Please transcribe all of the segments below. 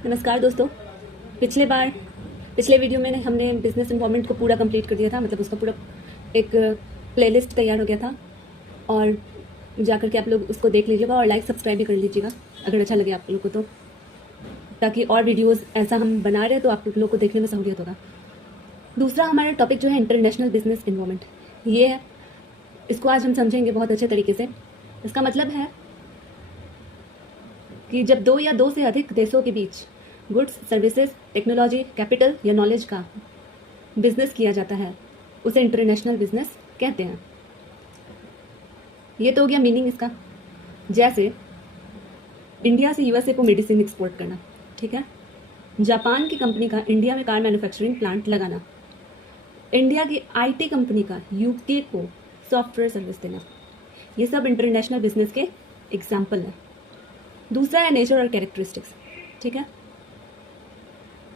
नमस्कार दोस्तों। पिछले वीडियो में हमने बिजनेस इन्वॉल्वमेंट को पूरा कंप्लीट कर दिया था, मतलब उसका पूरा एक प्लेलिस्ट तैयार हो गया था और जाकर के आप लोग उसको देख लीजिएगा और लाइक सब्सक्राइब भी कर लीजिएगा अगर अच्छा लगे आप लोग को, तो ताकि और वीडियोस ऐसा हम बना रहे हैं तो आप लोग को देखने में सहूलियत होगा। दूसरा हमारा टॉपिक जो है इंटरनेशनल बिजनेस इन्वॉल्वमेंट, ये है। इसको आज हम समझेंगे बहुत अच्छे तरीके से। इसका मतलब है कि जब दो या दो से अधिक देशों के बीच गुड्स, सर्विसेज, टेक्नोलॉजी, कैपिटल या नॉलेज का बिजनेस किया जाता है उसे इंटरनेशनल बिजनेस कहते हैं। ये तो हो गया मीनिंग इसका। जैसे इंडिया से यूएसए को मेडिसिन एक्सपोर्ट करना, ठीक है। जापान की कंपनी का इंडिया में कार मैन्युफैक्चरिंग प्लांट लगाना, इंडिया की आईटी कंपनी का यूके को सॉफ्टवेयर सर्विस देना, ये सब इंटरनेशनल बिजनेस के एग्जाम्पल हैं। दूसरा है नेचर और कैरेक्टरिस्टिक्स, ठीक है।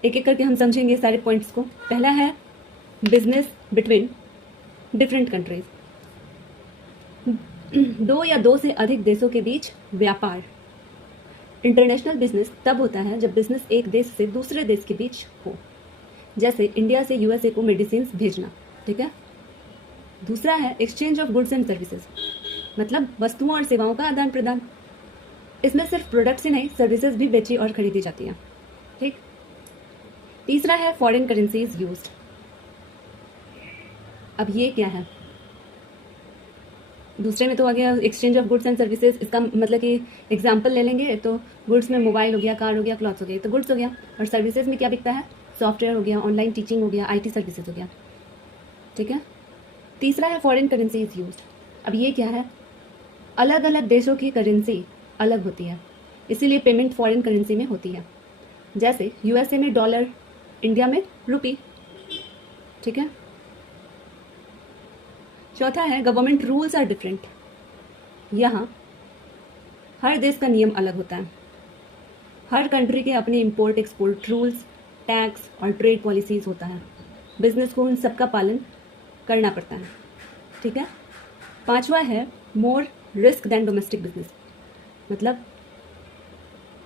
एक एक करके हम समझेंगे सारे पॉइंट्स को। पहला है बिजनेस बिटवीन डिफरेंट कंट्रीज, दो या दो से अधिक देशों के बीच व्यापार। इंटरनेशनल बिजनेस तब होता है जब बिजनेस एक देश से दूसरे देश के बीच हो, जैसे इंडिया से यूएसए को मेडिसिन भेजना, ठीक है। दूसरा है exchange of goods and services, मतलब वस्तुओं और सेवाओं का आदान प्रदान। इसमें सिर्फ प्रोडक्ट्स ही नहीं, सर्विसेज भी बेची और खरीदी जाती हैं, ठीक। तीसरा है फॉरेन करेंसीज यूज्ड। अब ये क्या है? दूसरे में तो आ गया exchange of goods and services. इसका मतलब कि एग्जांपल ले लेंगे तो गुड्स में मोबाइल हो गया, कार हो गया, क्लॉथ्स हो गया, तो गुड्स हो गया। और सर्विसेज में क्या बिकता है? सॉफ्टवेयर हो गया, ऑनलाइन टीचिंग हो गया, आईटी सर्विसेज हो गया, ठीक है। तीसरा है फॉरेन करेंसीज यूज्ड। अब ये क्या है? अलग अलग देशों की करेंसी अलग होती है, इसीलिए पेमेंट फॉरेन करेंसी में होती है। जैसे यूएसए में डॉलर, इंडिया में रुपी, ठीक है। चौथा है गवर्नमेंट रूल्स आर डिफरेंट। यहाँ हर देश का नियम अलग होता है। हर कंट्री के अपने इंपोर्ट एक्सपोर्ट रूल्स, टैक्स और ट्रेड पॉलिसीज होता है। बिजनेस को उन सबका पालन करना पड़ता है, ठीक है। पांचवा है more risk than domestic business, मतलब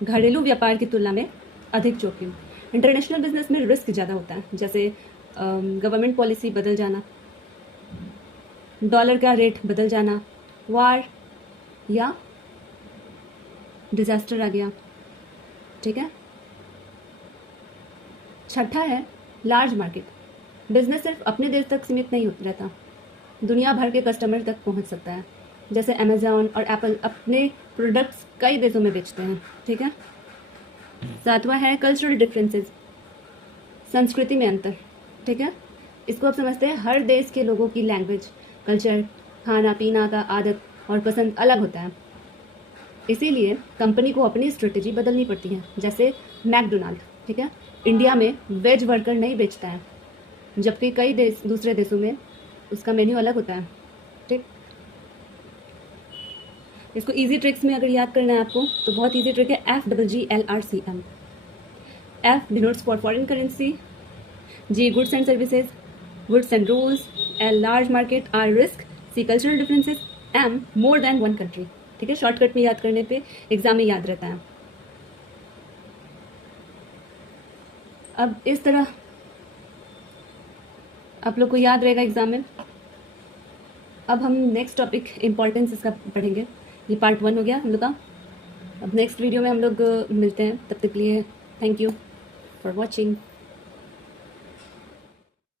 घरेलू व्यापार की तुलना में अधिक जोखिम। इंटरनेशनल बिजनेस में रिस्क ज़्यादा होता है, जैसे गवर्नमेंट पॉलिसी बदल जाना, डॉलर का रेट बदल जाना, वार या डिजास्टर आ गया, ठीक है। छठा है लार्ज मार्केट। बिजनेस सिर्फ अपने देश तक सीमित नहीं रहता, दुनिया भर के कस्टमर तक पहुंच सकता है। जैसे अमेजॉन और एप्पल अपने प्रोडक्ट्स कई देशों में बेचते हैं, ठीक है। सातवां है कल्चरल डिफरेंसेस, संस्कृति में अंतर, ठीक है। इसको आप समझते हैं, हर देश के लोगों की लैंग्वेज, कल्चर, खाना पीना का आदत और पसंद अलग होता है। इसीलिए कंपनी को अपनी स्ट्रेटेजी बदलनी पड़ती है। जैसे मैकडोनाल्ड, ठीक है, इंडिया में वेज बर्गर नहीं बेचता है, जबकि कई दूसरे देशों में उसका मेन्यू अलग होता है, ठीक। इसको इजी ट्रिक्स में अगर याद करना है आपको तो बहुत इजी ट्रिक है, FGGLRCM। F denotes for foreign currency, G goods and services, goods and rules, L large market, R risk, C cultural differences, M more than one country, ठीक है। शॉर्टकट में याद करने पे एग्जाम में याद रहता है। अब इस तरह आप लोग को याद रहेगा एग्जाम में। अब हम नेक्स्ट टॉपिक इम्पोर्टेंस इसका पढ़ेंगे। ये पार्ट 1 हो गया हम लोग का। अब नेक्स्ट वीडियो में हम लोग मिलते हैं, तब तक के लिए थैंक यू फॉर वॉचिंग।